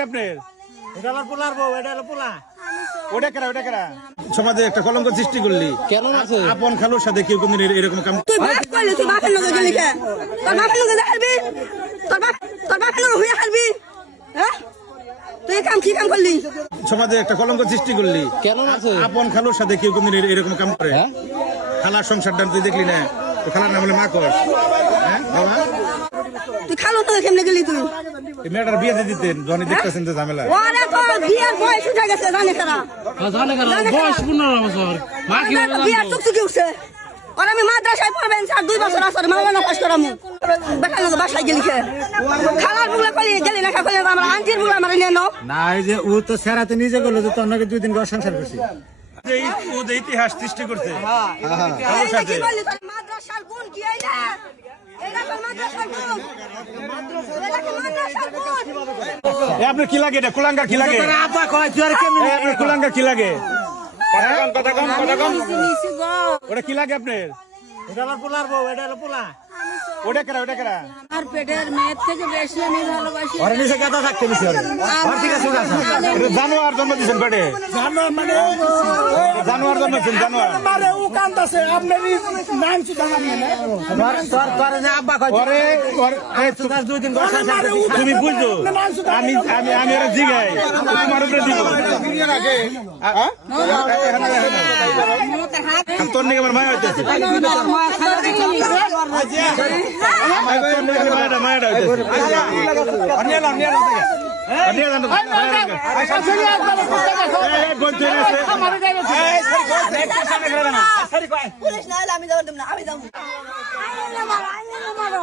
লাগে আপনার? এটা হলো পোলার বউ, এটা হলো পোলা। ওটা কেরা সমাজে একটা কলঙ্ক সৃষ্টি করলি কেন আছে? আপন খালুর সাথে কেউ কোনদিন এরকম কাম তুই বাপ কইলি তুই বাপের লগে গেলি কে? তোর বাপের লগে যাবি? তোর বাপের লগে হইয়া খেলবি? হ্যাঁ? তুই এই কাম কি কাম করলি? সমাজে একটা কলঙ্ক সৃষ্টি করলি কেন আছে? আপন খালুর সাথে কেউ কোনদিন এরকম কাম করে? হ্যাঁ? খালার সংসারটা তুই দেখলি না? তো খালার নাম হলে মা কর। হ্যাঁ বাবা, তুই খালো তো কেমনে গেলি তুই? এই মেয়েটার বিয়ে দিয়ে দিতেন যখন দেখতেছেন যে ঝামেলা। ওরে তো বিয়ের বয়স উঠে গেছে জানে কারা? বয়স 15 বছর। মা কি ওরে তো বিয়ের চুকচুকি উঠছে। আর আমি মাদ্রাসায় পড়বেন 2 বছর আসরে মাওলানা পাস করামু। বেটার লগে বাসায় গেলি কে? খালার বুলে কলি গেলি না কলি আমরা আন্টির বুলে আমরা নিয়ে নাও। না, এই যে ও তো সেরাতে নিজে গেল যে তোর নাকি 2 দিন ঘর সংসার করছি। ও যে ইতিহাস সৃষ্টি করছে এই যে কি বললি তোর মাদ্রাসার গুণ কি এইটা? এইটা তোর মাদ্রাসার গুণ। এটা কি মাদ্রাসার গুণ? আপনার কি লাগে? এটা কুলাঙ্গার কি লাগে? আব্বা কয় তুই আর কেমনে? আপনার কুলাঙ্গার কি লাগে? কথা কম ওটা কি লাগে আপনার? এটা হলো পোলার বউ, এটা হলো পোলা। ওটা কেরা আর পেটের মেয়ের থেকে বেশি আমি ভালোবাসি। ওরে নিচে গাদা থাকতে দিছি ওরে। ওর থেকে শুন আছে। এটা জানোয়ার জন্ম দিয়েছেন পেটে? জানোয়ার মানে জানোয়ার জন্ম দিয়েছেন জানোয়ার। মারে ও কান্দাছে আপনারই নাম সুদা নামে না। তোর যে আব্বা কয় ওরে তুই 2 দিন ঘর সংসার করছিস। তুমি বুঝছো আমি আমি আমি এরা জিগাই তোমার উপরে দিব তোর নিকে আমার মায়া হইতেছে মায়াটা হইতেছে পুলিশ না হলে আমি যাব না আমি যাব আইনে মারো